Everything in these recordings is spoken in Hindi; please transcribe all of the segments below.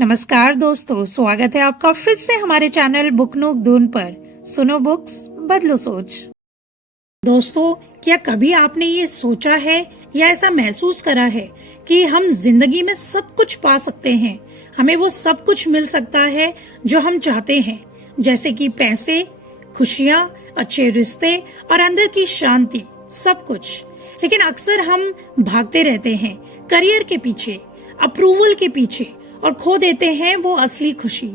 नमस्कार दोस्तों, स्वागत है आपका फिर से हमारे चैनल बुक नोक दून पर। सुनो बुक्स, बदलो सोच। दोस्तों, क्या कभी आपने ये सोचा है या ऐसा महसूस करा है कि हम जिंदगी में सब कुछ पा सकते हैं, हमें वो सब कुछ मिल सकता है जो हम चाहते हैं, जैसे कि पैसे, खुशियाँ, अच्छे रिश्ते और अंदर की शांति, सब कुछ। लेकिन अक्सर हम भागते रहते हैं करियर के पीछे, अप्रूवल के पीछे और खो देते हैं वो असली खुशी।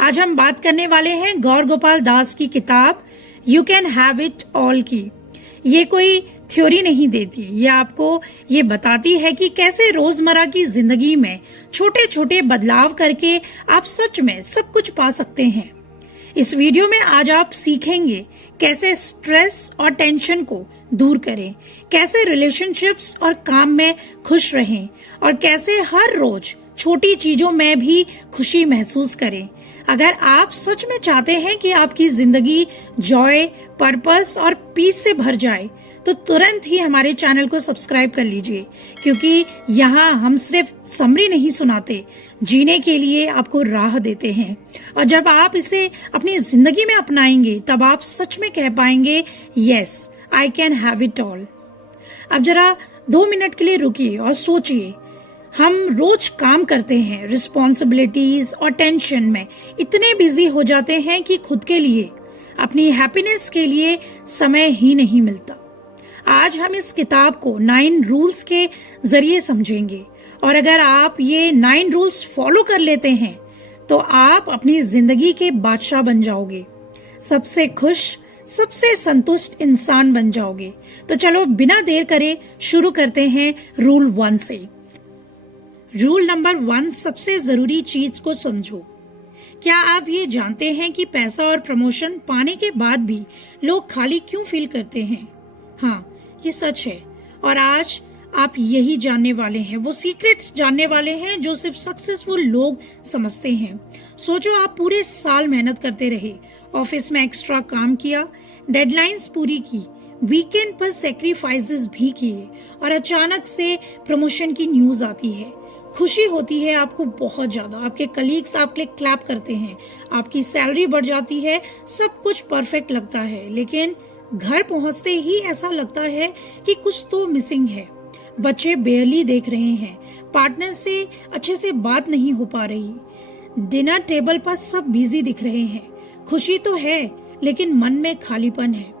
आज हम बात करने वाले हैं गौर गोपाल दास की किताब you can have it all की। ये कोई थ्योरी नहीं देती, ये आपको ये बताती है कि कैसे रोजमर्रा की जिंदगी में छोटे छोटे बदलाव करके आप सच में सब कुछ पा सकते हैं। इस वीडियो में आज आप सीखेंगे कैसे स्ट्रेस और टेंशन को दूर करें, कैसे रिलेशनशिप्स और काम में खुश रहें और कैसे हर रोज छोटी चीजों में भी खुशी महसूस करें। अगर आप सच में चाहते हैं कि आपकी जिंदगी जॉय, पर्पस और पीस से भर जाए तो तुरंत ही हमारे चैनल को सब्सक्राइब कर लीजिए, क्योंकि यहाँ हम सिर्फ समरी नहीं सुनाते, जीने के लिए आपको राह देते हैं। और जब आप इसे अपनी जिंदगी में अपनाएंगे तब आप सच में कह पाएंगे yes, I can have it all. अब जरा 2 मिनट के लिए रुकिए और सोचिए। हम रोज काम करते हैं, रिस्पॉन्सिबिलिटीज और टेंशन में इतने बिजी हो जाते हैं कि खुद के लिए, अपनी हैप्पीनेस के लिए समय ही नहीं मिलता। आज हम इस किताब को 9 रूल्स के जरिए समझेंगे, और अगर आप ये 9 रूल्स फॉलो कर लेते हैं तो आप अपनी जिंदगी के बादशाह बन जाओगे, सबसे खुश, सबसे संतुष्ट इंसान बन जाओगे। तो चलो बिना देर करे शुरू करते हैं रूल 1 से। रूल नंबर 1, सबसे जरूरी चीज को समझो। क्या आप ये जानते हैं कि पैसा और प्रमोशन पाने के बाद भी लोग खाली क्यों फील करते हैं? हाँ, ये सच है। और आज आप यही जानने वाले हैं, वो सीक्रेट्स जानने वाले हैं जो सिर्फ सक्सेसफुल लोग समझते हैं। सोचो, आप पूरे साल मेहनत करते रहे, ऑफिस में एक्स्ट्रा काम किया, डेडलाइंस पूरी की, वीकेंड पर सेक्रीफाइसेस भी किए, और अचानक से प्रमोशन की न्यूज आती है। खुशी होती है आपको बहुत ज्यादा, आपके कलीग्स आपके लिए क्लैप करते हैं, आपकी सैलरी बढ़ जाती है, सब कुछ परफेक्ट लगता है। लेकिन घर पहुंचते ही ऐसा लगता है कि कुछ तो मिसिंग है। बच्चे बेयरली देख रहे हैं, पार्टनर से अच्छे से बात नहीं हो पा रही, डिनर टेबल पर सब बिजी दिख रहे हैं। खुशी तो है लेकिन मन में खालीपन है।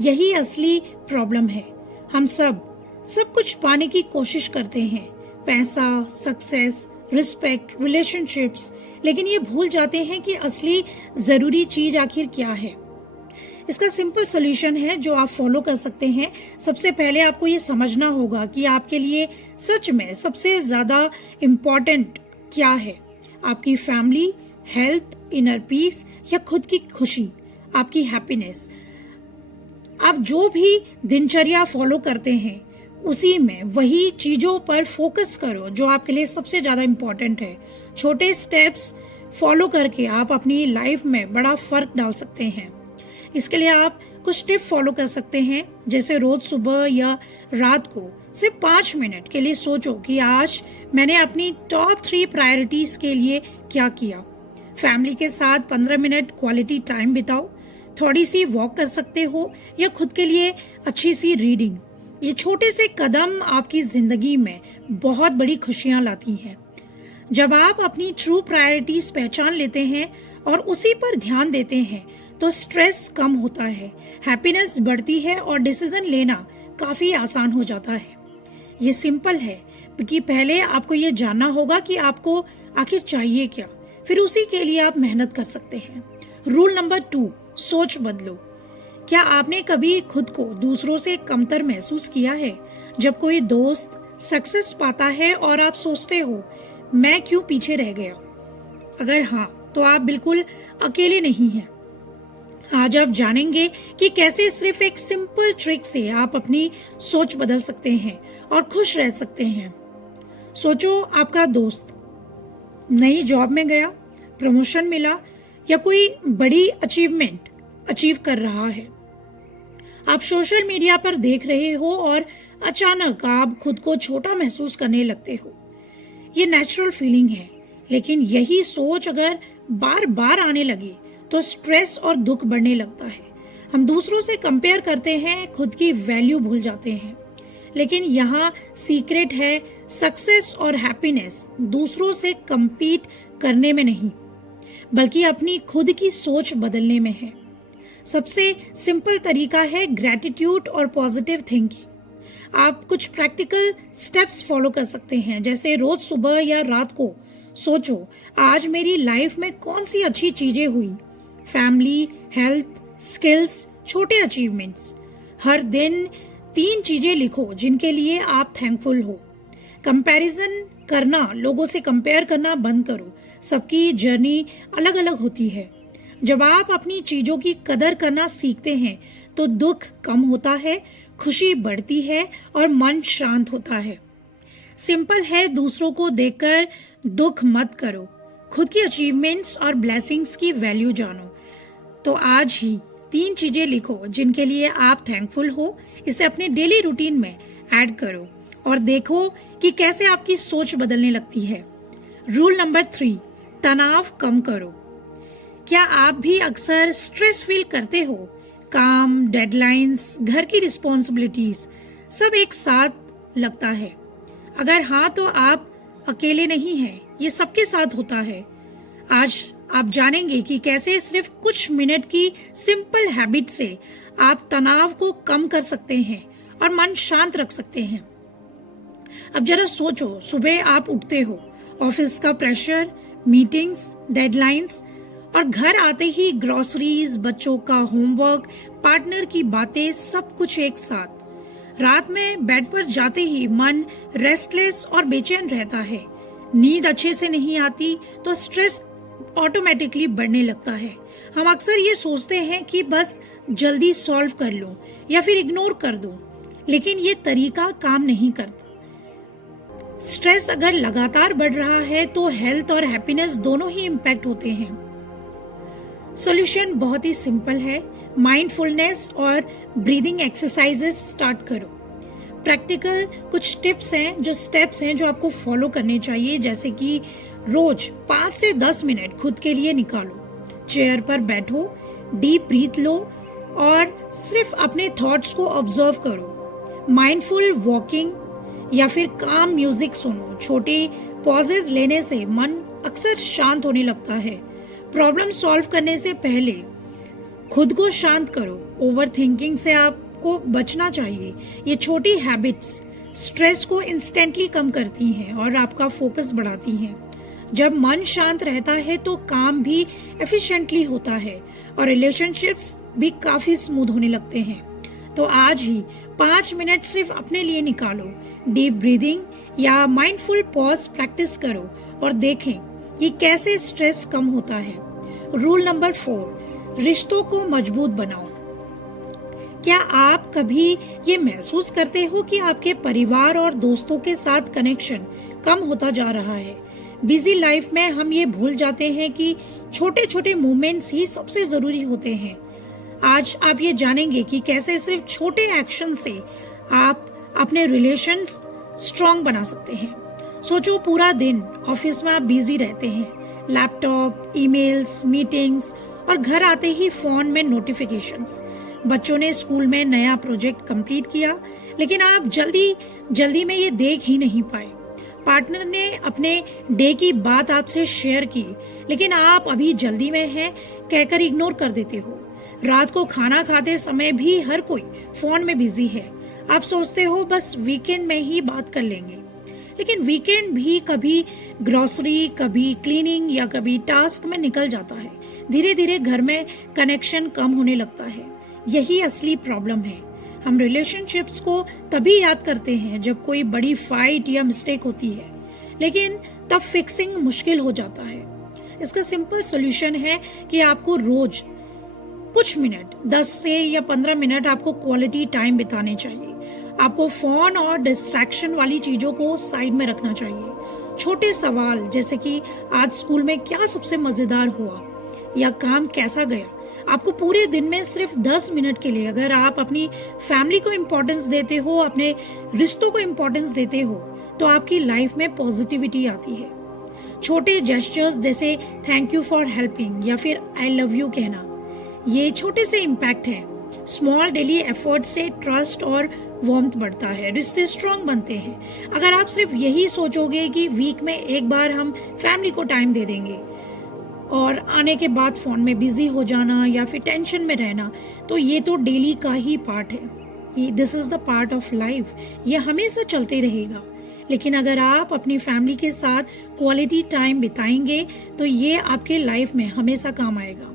यही असली प्रॉब्लम है। हम सब कुछ पाने की कोशिश करते हैं, पैसा, सक्सेस, रिस्पेक्ट, रिलेशनशिप्स, लेकिन ये भूल जाते हैं कि असली जरूरी चीज आखिर क्या है। इसका सिंपल सॉल्यूशन है जो आप फॉलो कर सकते हैं। सबसे पहले आपको ये समझना होगा कि आपके लिए सच में सबसे ज्यादा इम्पोर्टेंट क्या है। आपकी फैमिली, हेल्थ, इनर पीस या खुद की खुशी, आपकी हैप्पीनेस। आप जो भी दिनचर्या फॉलो करते हैं उसी में वही चीजों पर फोकस करो जो आपके लिए सबसे ज्यादा इम्पोर्टेंट है। छोटे स्टेप्स फॉलो करके आप अपनी लाइफ में बड़ा फर्क डाल सकते हैं। इसके लिए आप कुछ टिप फॉलो कर सकते हैं, जैसे रोज सुबह या रात को सिर्फ 5 मिनट के लिए सोचो कि आज मैंने अपनी टॉप 3 प्रायोरिटीज के लिए क्या किया। फैमिली के साथ 15 मिनट क्वालिटी टाइम बिताओ, थोड़ी सी वॉक कर सकते हो या खुद के लिए अच्छी सी रीडिंग। ये छोटे से कदम आपकी जिंदगी में बहुत बड़ी खुशियां लाती हैं। जब आप अपनी ट्रू प्रायोरिटीज पहचान लेते हैं और उसी पर ध्यान देते हैं तो स्ट्रेस कम होता है, हैप्पीनेस बढ़ती है और डिसीजन लेना काफी आसान हो जाता है। ये सिंपल है कि पहले आपको ये जानना होगा कि आपको आखिर चाहिए क्या, फिर उसी के लिए आप मेहनत कर सकते हैं। रूल नंबर 2, सोच बदलो। क्या आपने कभी खुद को दूसरों से कमतर महसूस किया है? जब कोई दोस्त सक्सेस पाता है और आप सोचते हो मैं क्यों पीछे रह गया? अगर हाँ, तो आप बिल्कुल अकेले नहीं हैं। आज आप जानेंगे कि कैसे सिर्फ एक सिंपल ट्रिक से आप अपनी सोच बदल सकते हैं और खुश रह सकते हैं। सोचो, आपका दोस्त नई जॉब में गया, प्रमोशन मिला या कोई बड़ी अचीवमेंट अचीव कर रहा है। आप सोशल मीडिया पर देख रहे हो और अचानक आप खुद को छोटा महसूस करने लगते हो। ये नेचुरल फीलिंग है, लेकिन यही सोच अगर बार बार आने लगे तो स्ट्रेस और दुख बढ़ने लगता है। हम दूसरों से कंपेयर करते हैं, खुद की वैल्यू भूल जाते हैं। लेकिन यहाँ सीक्रेट है, सक्सेस और हैप्पीनेस दूसरों से compete करने में नहीं, बल्कि अपनी खुद की सोच बदलने में है। सबसे सिंपल तरीका है ग्रैटिट्यूड और पॉजिटिव थिंकिंग। आप कुछ प्रैक्टिकल स्टेप्स फॉलो कर सकते हैं, जैसे रोज सुबह या रात को सोचो आज मेरी लाइफ में कौन सी अच्छी चीजें हुई, फैमिली, हेल्थ, स्किल्स, छोटे अचीवमेंट्स। हर दिन 3 चीजें लिखो जिनके लिए आप थैंकफुल हो। कंपैरिजन करना, लोगों से कंपेयर करना बंद करो। सबकी जर्नी अलग अलग होती है। जब आप अपनी चीजों की कदर करना सीखते हैं तो दुख कम होता है, खुशी बढ़ती है और मन शांत होता है। सिंपल है, दूसरों को देखकर दुख मत करो, खुद की अचीवमेंट्स और ब्लेसिंग्स की वैल्यू जानो। तो आज ही 3 चीजें लिखो जिनके लिए आप थैंकफुल हो। इसे अपने डेली रूटीन में ऐड करो और देखो कि कैसे आपकी सोच बदलने लगती है। रूल नंबर 3, तनाव कम करो। क्या आप भी अक्सर स्ट्रेस फील करते हो? काम, डेडलाइंस, घर की रिस्पॉन्सिबिलिटीज सब एक साथ लगता है। अगर हाँ तो आप अकेले नहीं हैं, ये सबके साथ होता है। आज आप जानेंगे कि कैसे सिर्फ कुछ मिनट की सिंपल हैबिट से आप तनाव को कम कर सकते हैं और मन शांत रख सकते हैं। अब जरा सोचो, सुबह आप उठते हो, ऑफिस का प्रेशर, मीटिंग्स, डेडलाइंस और घर आते ही ग्रोसरीज, बच्चों का होमवर्क, पार्टनर की बातें, सब कुछ एक साथ। रात में बेड पर जाते ही मन रेस्टलेस और बेचैन रहता है। नींद अच्छे से नहीं आती तो स्ट्रेस ऑटोमेटिकली बढ़ने लगता है। हम अक्सर ये सोचते हैं कि बस जल्दी सॉल्व कर लो या फिर इग्नोर कर दो, लेकिन ये तरीका काम नहीं करता। स्ट्रेस अगर लगातार बढ़ रहा है तो हेल्थ और हैप्पीनेस दोनों ही इम्पैक्ट होते हैं। सॉल्यूशन बहुत ही सिंपल है, माइंडफुलनेस और ब्रीदिंग एक्सरसाइजेस स्टार्ट करो। प्रैक्टिकल कुछ टिप्स हैं, जो स्टेप्स हैं जो आपको फॉलो करने चाहिए, जैसे कि रोज 5 से 10 मिनट खुद के लिए निकालो। चेयर पर बैठो, डीप ब्रीथ लो और सिर्फ अपने थॉट्स को ऑब्जर्व करो। माइंडफुल वॉकिंग या फिर काम म्यूजिक सुनो। छोटे पॉजेज लेने से मन अक्सर शांत होने लगता है। प्रॉब्लम सॉल्व करने से पहले खुद को शांत करो। ओवर थिंकिंग से आपको बचना चाहिए। ये छोटी हैबिट्स स्ट्रेस को इंस्टेंटली कम करती हैं और आपका फोकस बढ़ाती हैं। जब मन शांत रहता है तो काम भी एफिशिएंटली होता है और रिलेशनशिप्स भी काफी स्मूथ होने लगते हैं। तो आज ही 5 मिनट सिर्फ अपने लिए निकालो। डीप ब्रीदिंग या माइंडफुल पॉज प्रैक्टिस करो और देखें कि कैसे स्ट्रेस कम होता है। रूल नंबर 4, रिश्तों को मजबूत बनाओ। क्या आप कभी ये महसूस करते हो कि आपके परिवार और दोस्तों के साथ कनेक्शन कम होता जा रहा है? बिजी लाइफ में हम ये भूल जाते हैं कि छोटे छोटे मोमेंट्स ही सबसे जरूरी होते हैं। आज आप ये जानेंगे कि कैसे सिर्फ छोटे एक्शन से आप अपने रिलेशंस स्ट्रॉन्ग बना सकते हैं। सोचो, पूरा दिन ऑफिस में आप बिजी रहते हैं, लैपटॉप, ईमेल्स, मीटिंग्स और घर आते ही फोन में नोटिफिकेशंस। बच्चों ने स्कूल में नया प्रोजेक्ट कंप्लीट किया, लेकिन आप जल्दी में ये देख ही नहीं पाए। पार्टनर ने अपने डे की बात आपसे शेयर की, लेकिन आप अभी जल्दी में हैं कहकर इग्नोर कर देते हो। रात को खाना खाते समय भी हर कोई फोन में बिजी है। आप सोचते हो बस वीकेंड में ही बात कर लेंगे, लेकिन वीकेंड भी कभी ग्रोसरी, कभी क्लीनिंग या कभी टास्क में निकल जाता है। धीरे धीरे घर में कनेक्शन कम होने लगता है। यही असली प्रॉब्लम है। हम रिलेशनशिप्स को तभी याद करते हैं जब कोई बड़ी फाइट या मिस्टेक होती है, लेकिन तब फिक्सिंग मुश्किल हो जाता है। इसका सिंपल सॉल्यूशन है कि आपको रोज कुछ मिनट, 10 से या 15 मिनट आपको क्वालिटी टाइम बिताने चाहिए। आपको फोन और डिस्ट्रैक्शन वाली चीजों को साइड में रखना चाहिए। छोटे सवाल जैसे कि आज स्कूल में क्या सबसे मजेदार हुआ या काम कैसा गया, आपको पूरे दिन में सिर्फ 10 मिनट के लिए, अगर आप अपनी फैमिली को इम्पोर्टेंस देते हो, अपने रिश्तों को इम्पोर्टेंस देते हो, तो आपकी लाइफ में पॉजिटिविटी आती है। छोटे जेस्चर्स जैसे थैंक यू फॉर हेल्पिंग या फिर आई लव यू कहना, ये छोटे से इम्पैक्ट है। स्मॉल डेली एफर्ट से ट्रस्ट और वार्मथ बढ़ता है, रिश्ते स्ट्रांग बनते हैं। अगर आप सिर्फ यही सोचोगे कि वीक में एक बार हम फैमिली को टाइम दे देंगे और आने के बाद फोन में बिजी हो जाना या फिर टेंशन में रहना, तो ये तो डेली का ही पार्ट है कि this is the part of life, ये हमेशा चलते रहेगा। लेकिन अगर आप अपनी फैमिली के साथ क्वालिटी टाइम बिताएंगे तो ये आपके लाइफ में हमेशा काम आएगा।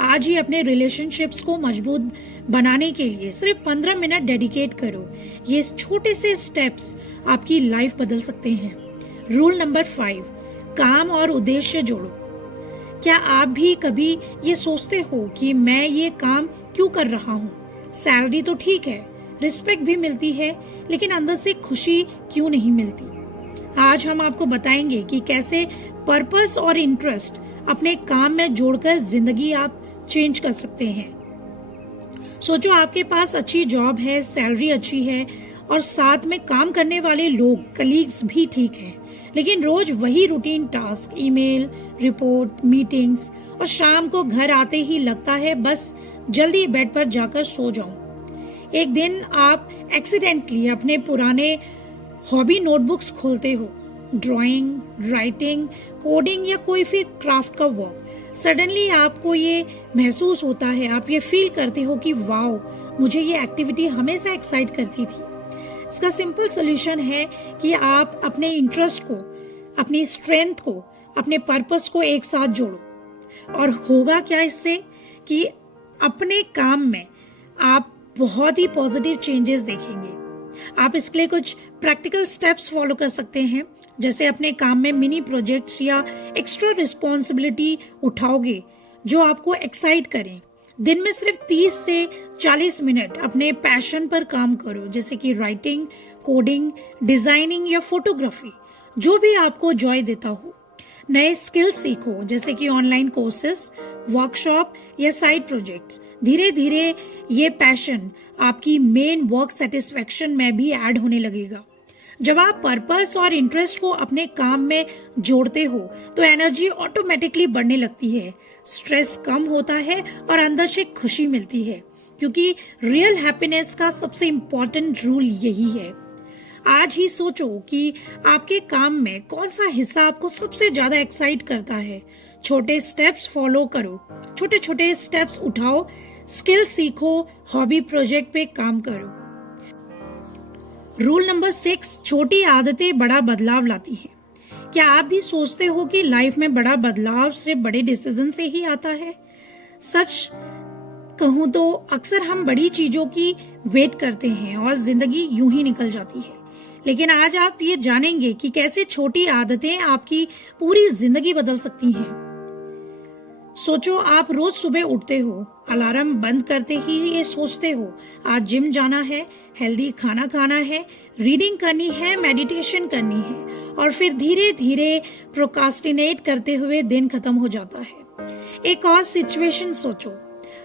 आज ही अपने रिलेशनशिप्स को मजबूत बनाने के लिए सिर्फ 15 मिनट डेडिकेट करो। ये छोटे से स्टेप्स आपकी लाइफ बदल सकते हैं। रूल नंबर 5, काम और उद्देश्य जोड़ो। क्या आप भी कभी ये सोचते हो कि मैं ये काम क्यों कर रहा हूँ? सैलरी तो ठीक है, रिस्पेक्ट भी मिलती है, लेकिन अंदर से खुशी क्यों नहीं मिलती? आज हम आपको बताएंगे कि कैसे पर्पस और इंटरेस्ट अपने काम में जोड़कर जिंदगी आप चेंज कर सकते हैं। सोचो आपके पास अच्छी जॉब है, सैलरी अच्छी है और साथ में काम करने वाले लोग, कलीग्स भी ठीक हैं, लेकिन रोज वही routine task, email, report, meetings और शाम को घर आते ही लगता है बस जल्दी बेड पर जाकर सो जाऊं। एक दिन आप एक्सीडेंटली अपने पुराने हॉबी नोटबुक्स खोलते हो, ड्राइंग, राइटिंग, कोडिंग या कोई फिर क्राफ्ट का वर्क। सडनली आपको ये महसूस होता है, आप ये फील करते हो कि वाओ, मुझे ये एक्टिविटी हमेशा एक्साइट करती थी। इसका सिंपल सोल्यूशन है कि आप अपने इंटरेस्ट को, अपनी स्ट्रेंथ को, अपने पर्पस को एक साथ जोड़ो। और होगा क्या इससे कि अपने काम में आप बहुत ही पॉजिटिव चेंजेस देखेंगे। आप इसके लिए कुछ प्रैक्टिकल स्टेप्स फॉलो कर सकते हैं, जैसे अपने काम में मिनी प्रोजेक्ट्स या एक्स्ट्रा रिस्पॉन्सिबिलिटी उठाओगे जो आपको एक्साइट करें। दिन में सिर्फ 30 से 40 मिनट अपने पैशन पर काम करो, जैसे कि राइटिंग, कोडिंग, डिजाइनिंग या फोटोग्राफी, जो भी आपको जॉय देता हो। नए स्किल्स सीखो, जैसे कि ऑनलाइन कोर्सेस, वर्कशॉप या साइड प्रोजेक्ट्स। धीरे धीरे ये पैशन आपकी मेन वर्क सेटिस्फेक्शन में भी ऐड होने लगेगा। जब आप पर्पस और इंटरेस्ट को अपने काम में जोड़ते हो तो एनर्जी ऑटोमेटिकली बढ़ने लगती है, स्ट्रेस कम होता है और अंदर से खुशी मिलती है, क्योंकि रियल हैप्पीनेस का सबसे इम्पोर्टेंट रूल यही है। आज ही सोचो कि आपके काम में कौन सा हिस्सा आपको सबसे ज्यादा एक्साइट करता है। छोटे स्टेप्स फॉलो करो, छोटे छोटे स्टेप्स उठाओ, स्किल सीखो, हॉबी प्रोजेक्ट पे काम करो। रूल नंबर 6, छोटी आदतें बड़ा बदलाव लाती हैं। क्या आप भी सोचते हो कि लाइफ में बड़ा बदलाव सिर्फ बड़े डिसीजन से ही आता है? सच कहूं तो अक्सर हम बड़ी चीजों की वेट करते हैं और जिंदगी यूं ही निकल जाती है। लेकिन आज आप ये जानेंगे कि कैसे छोटी आदतें आपकी पूरी जिंदगी बदल सकती हैं। सोचो आप रोज सुबह उठते हो, अलार्म बंद करते ही ये सोचते हो आज जिम जाना है, हेल्दी खाना खाना है, रीडिंग करनी है, मेडिटेशन करनी है, और फिर धीरे धीरे प्रोकास्टिनेट करते हुए दिन खत्म हो जाता है। एक और सिचुएशन सोचो,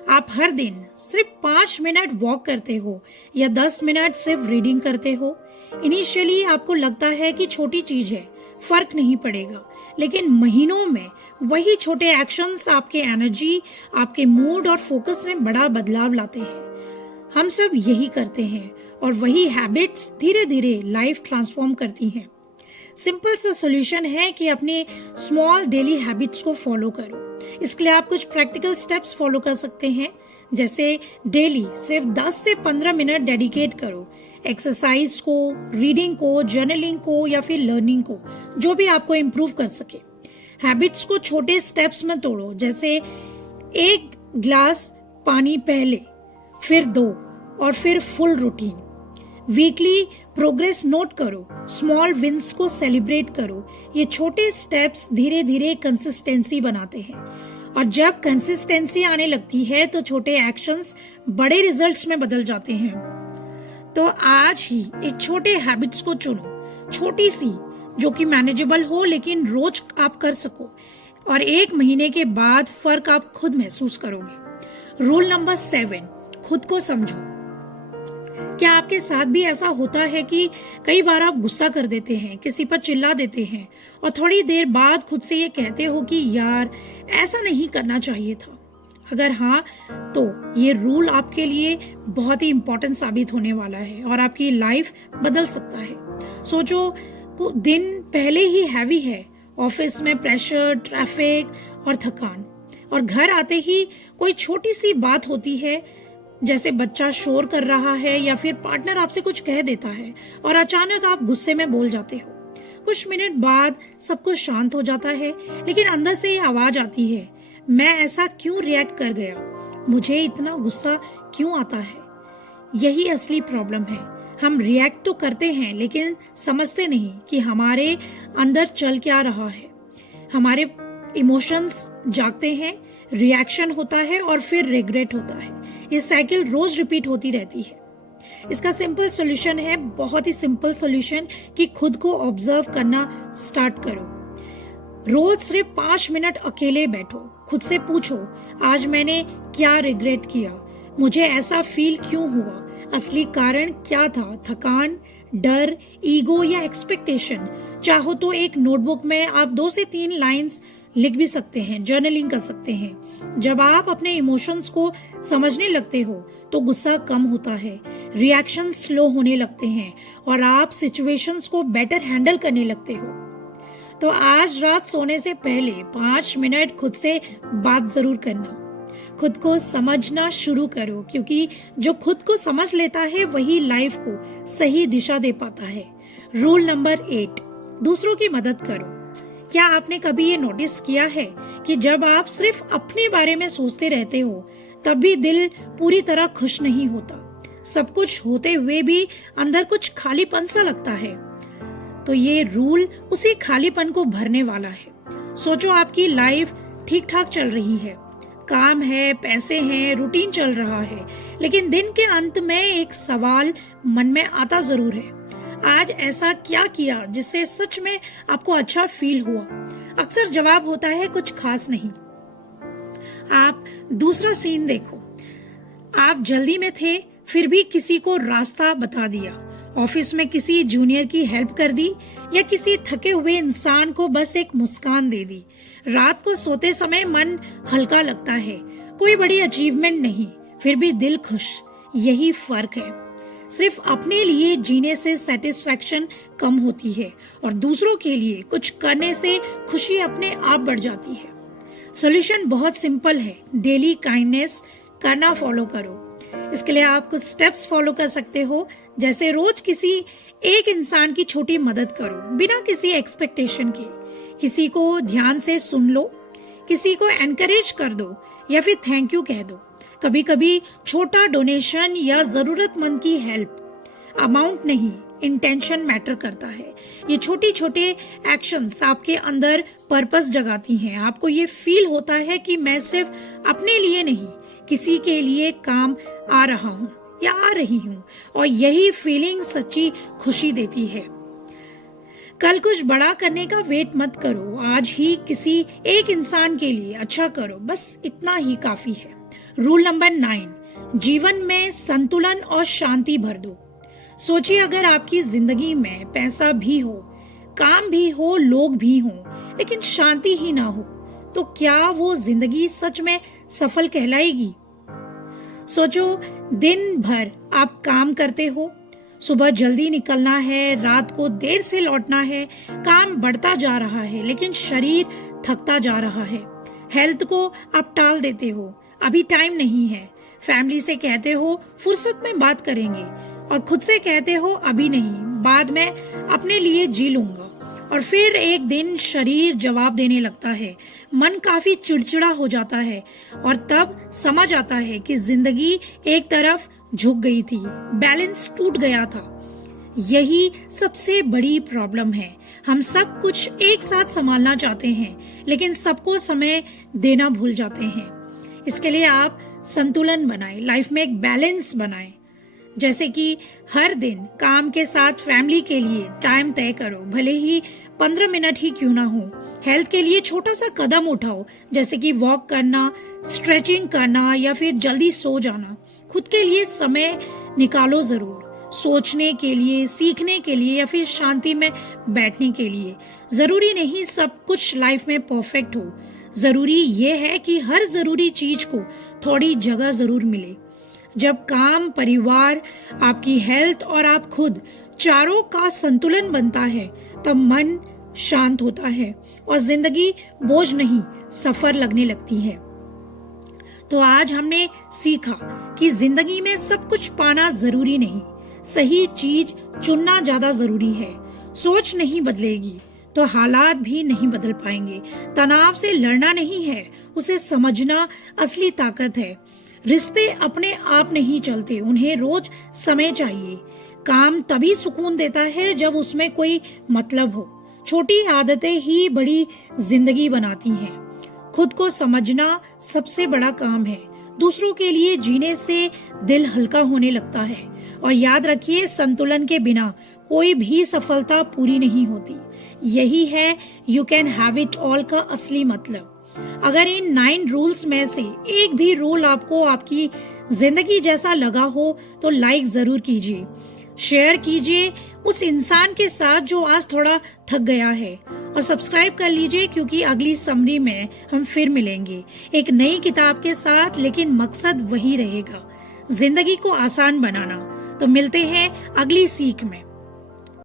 आप हर दिन सिर्फ 5 मिनट वॉक करते हो या 10 मिनट सिर्फ रीडिंग करते हो। इनिशियली आपको लगता है कि छोटी चीज है, फर्क नहीं पड़ेगा, लेकिन महीनों में वही छोटे एक्शंस आपके एनर्जी, आपके मूड और फोकस में बड़ा बदलाव लाते हैं। हम सब यही करते हैं और वही हैबिट्स धीरे धीरे लाइफ ट्रांसफॉर्म करती हैं। सिंपल सा सॉल्यूशन है कि अपने स्मॉल डेली हैबिट्स को फॉलो करो। इसके लिए आप कुछ प्रैक्टिकल स्टेप्स फॉलो कर सकते हैं, जैसे डेली सिर्फ 10 से 15 मिनट डेडिकेट करो एक्सरसाइज को, रीडिंग को, जर्नलिंग को या फिर लर्निंग को, जो भी आपको इम्प्रूव कर सके। हैबिट्स को छोटे स्टेप्स में तोड़ो, जैसे 1 गिलास पानी पहले, फिर 2 और फिर full routine. Weekly progress note करो, स्मॉल विंस को सेलिब्रेट करो। ये छोटे स्टेप्स धीरे धीरे कंसिस्टेंसी बनाते हैं, और जब कंसिस्टेंसी आने लगती है तो छोटे एक्शंस बड़े रिजल्ट्स में बदल जाते हैं। तो आज ही एक छोटे हैबिट्स को चुनो, छोटी सी, जो कि मैनेजेबल हो लेकिन रोज आप कर सको, और 1 महीने के बाद फर्क आप खुद महसूस करोगे। रूल नंबर 7, खुद को समझो। क्या आपके साथ भी ऐसा होता है कि कई बार आप गुस्सा कर देते हैं, किसी पर चिल्ला देते हैं और थोड़ी देर बाद खुद से ये कहते हो कि यार ऐसा नहीं करना चाहिए था? अगर हाँ, तो ये रूल आपके लिए बहुत ही इम्पोर्टेंट साबित होने वाला है और आपकी लाइफ बदल सकता है। सोचो, दिन पहले ही हैवी है, ऑफिस में प्रेशर, ट्रैफिक और थकान, और घर आते ही कोई छोटी सी बात होती है, जैसे बच्चा शोर कर रहा है या फिर पार्टनर आपसे कुछ कह देता है और अचानक आप गुस्से में बोल जाते हो। कुछ मिनट बाद सब कुछ शांत हो जाता है, लेकिन अंदर से ये आवाज आती है, मैं ऐसा क्यों रिएक्ट कर गया, मुझे इतना गुस्सा क्यों आता है। यही असली प्रॉब्लम है। हम रिएक्ट तो करते हैं लेकिन समझते नहीं कि हमारे अंदर चल क्या रहा है। हमारे इमोशंस जागते हैं, रिएक्शन होता है और फिर रिग्रेट होता है। ये साइकिल रोज रिपीट होती रहती है। इसका सिंपल सॉल्यूशन है, बहुत ही सिंपल सॉल्यूशन, कि खुद को ऑब्जर्व करना स्टार्ट करो। रोज सिर्फ 5 मिनट अकेले बैठो, खुद से पूछो, आज मैंने क्या रिग्रेट किया, मुझे ऐसा फील क्यों हुआ, असली कारण क्या था, थकान, डर, ईगो या एक्सपेक्टेशन। चाहो तो एक नोटबुक में आप 2 से 3 लाइंस लिख भी सकते हैं, जर्नलिंग कर सकते हैं। जब आप अपने इमोशंस को समझने लगते हो तो गुस्सा कम होता है, रिएक्शन स्लो होने लगते हैं और आप सिचुएशंस को बेटर हैंडल करने लगते हो। तो आज रात सोने से पहले 5 मिनट खुद से बात जरूर करना, खुद को समझना शुरू करो, क्योंकि जो खुद को समझ लेता है वही लाइफ को सही दिशा दे पाता है। रूल नंबर 8, दूसरों की मदद करो। क्या आपने कभी ये नोटिस किया है कि जब आप सिर्फ अपने बारे में सोचते रहते हो तब भी दिल पूरी तरह खुश नहीं होता? सब कुछ होते हुए भी अंदर कुछ खालीपन सा लगता है। तो ये रूल उसी खालीपन को भरने वाला है। सोचो, आपकी लाइफ ठीक ठाक चल रही है, काम है, पैसे हैं, रूटीन चल रहा है, लेकिन दिन के अंत में एक सवाल मन में आता जरूर है, आज ऐसा क्या किया जिससे सच में आपको अच्छा फील हुआ? अक्सर जवाब होता है कुछ खास नहीं। आप दूसरा सीन देखो, आप जल्दी में थे फिर भी किसी को रास्ता बता दिया, ऑफिस में किसी जूनियर की हेल्प कर दी या किसी थके हुए इंसान को बस एक मुस्कान दे दी। रात को सोते समय मन हल्का लगता है, कोई बड़ी अचीवमेंट नहीं, फिर भी दिल खुश। यही फर्क है। सिर्फ अपने लिए जीने से सेटिस्फैक्शन कम होती है और दूसरों के लिए कुछ करने से खुशी अपने आप बढ़ जाती है। सॉल्यूशन बहुत सिंपल है, डेली काइंडनेस करना फॉलो करो। इसके लिए आप कुछ स्टेप्स फॉलो कर सकते हो, जैसे रोज किसी एक इंसान की छोटी मदद करो बिना किसी एक्सपेक्टेशन के, किसी को ध्यान से सुन लो, किसी को एनकरेज कर दो या फिर थैंक यू कह दो। कभी कभी छोटा डोनेशन या जरूरतमंद की हेल्प, अमाउंट नहीं, इंटेंशन मैटर करता है। ये छोटी छोटे एक्शंस आपके अंदर पर्पस जगाती हैं। आपको ये फील होता है कि मैं सिर्फ अपने लिए नहीं, किसी के लिए काम आ रहा हूँ या आ रही हूँ, और यही फीलिंग सच्ची खुशी देती है। कल कुछ बड़ा करने का वेट मत करो, आज ही किसी एक इंसान के लिए अच्छा करो, बस इतना ही काफी है। रूल नंबर 9, जीवन में संतुलन और शांति भर दो। सोचिए, अगर आपकी जिंदगी में पैसा भी हो, काम भी हो, लोग भी हों, लेकिन शांति ही ना हो, तो क्या वो जिंदगी सच में सफल कहलाएगी? सोचो, दिन भर आप काम करते हो, सुबह जल्दी निकलना है, रात को देर से लौटना है, काम बढ़ता जा रहा है लेकिन शरीर थकता जा रहा है। हेल्थ को आप टाल देते हो, अभी टाइम नहीं है, फैमिली से कहते हो फुर्सत में बात करेंगे, और खुद से कहते हो अभी नहीं, बाद में अपने लिए जी लूंगा। और फिर एक दिन शरीर जवाब देने लगता है, मन काफी चिड़चिड़ा हो जाता है, और तब समझ आता है कि जिंदगी एक तरफ झुक गई थी, बैलेंस टूट गया था। यही सबसे बड़ी प्रॉब्लम है। हम सब कुछ एक साथ संभालना चाहते हैं, लेकिन सबको समय देना भूल जाते हैं। इसके लिए आप संतुलन बनाएं, लाइफ में एक बैलेंस बनाएं, जैसे कि हर दिन काम के साथ फैमिली के लिए टाइम तय करो, भले ही 15 मिनट ही क्यों ना हो। हेल्थ के लिए छोटा सा कदम उठाओ, जैसे कि वॉक करना, स्ट्रेचिंग करना या फिर जल्दी सो जाना। खुद के लिए समय निकालो जरूर, सोचने के लिए, सीखने के लिए या फिर शांति में बैठने के लिए। जरूरी नहीं सब कुछ लाइफ में परफेक्ट हो, जरूरी ये है कि हर जरूरी चीज को थोड़ी जगह जरूर मिले। जब काम, परिवार, आपकी हेल्थ और आप खुद चारों का संतुलन बनता है तब मन शांत होता है और जिंदगी बोझ नहीं सफर लगने लगती है। तो आज हमने सीखा कि जिंदगी में सब कुछ पाना जरूरी नहीं, सही चीज चुनना ज्यादा जरूरी है। सोच नहीं बदलेगी तो हालात भी नहीं बदल पाएंगे। तनाव से लड़ना नहीं है, उसे समझना असली ताकत है। रिश्ते अपने आप नहीं चलते, उन्हें रोज समय चाहिए। काम तभी सुकून देता है जब उसमें कोई मतलब हो। छोटी आदतें ही बड़ी जिंदगी बनाती हैं। खुद को समझना सबसे बड़ा काम है। दूसरों के लिए जीने से दिल हल्का होने लगता है। और याद रखिए, संतुलन के बिना कोई भी सफलता पूरी नहीं होती। यही है you can have it all का असली मतलब। अगर इन 9 रूल्स में से एक भी रूल आपको आपकी जिंदगी जैसा लगा हो तो लाइक जरूर कीजिए, शेयर कीजिए उस इंसान के साथ जो आज थोड़ा थक गया है, और सब्सक्राइब कर लीजिए क्योंकि अगली समरी में हम फिर मिलेंगे एक नई किताब के साथ। लेकिन मकसद वही रहेगा, जिंदगी को आसान बनाना। तो मिलते हैं अगली सीख में।